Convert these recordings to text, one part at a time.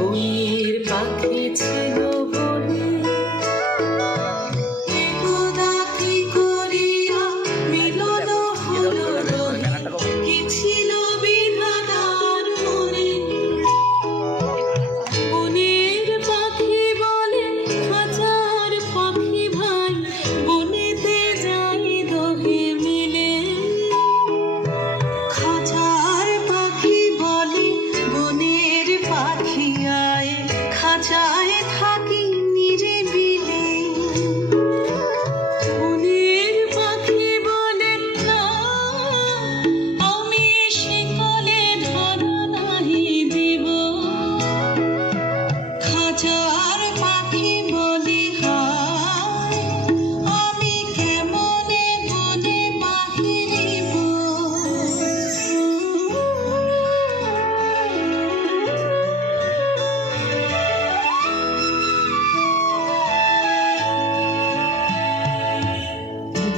Ooh. বাঁচা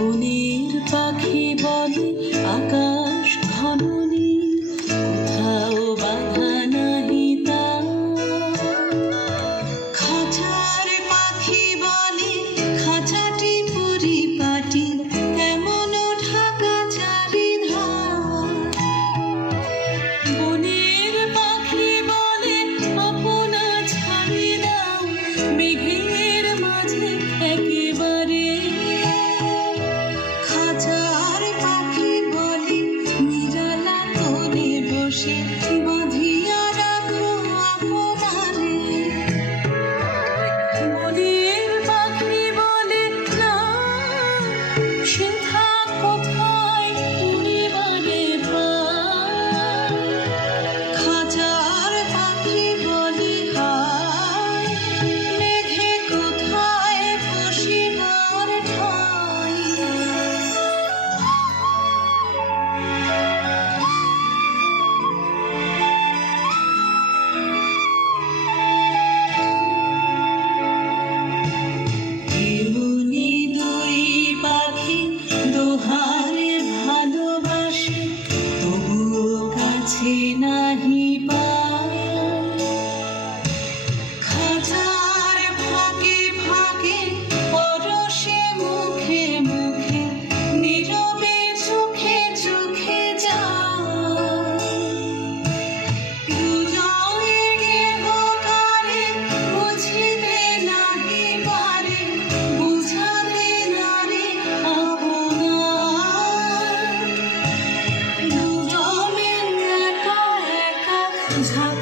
huli. নাহি পা Sometimes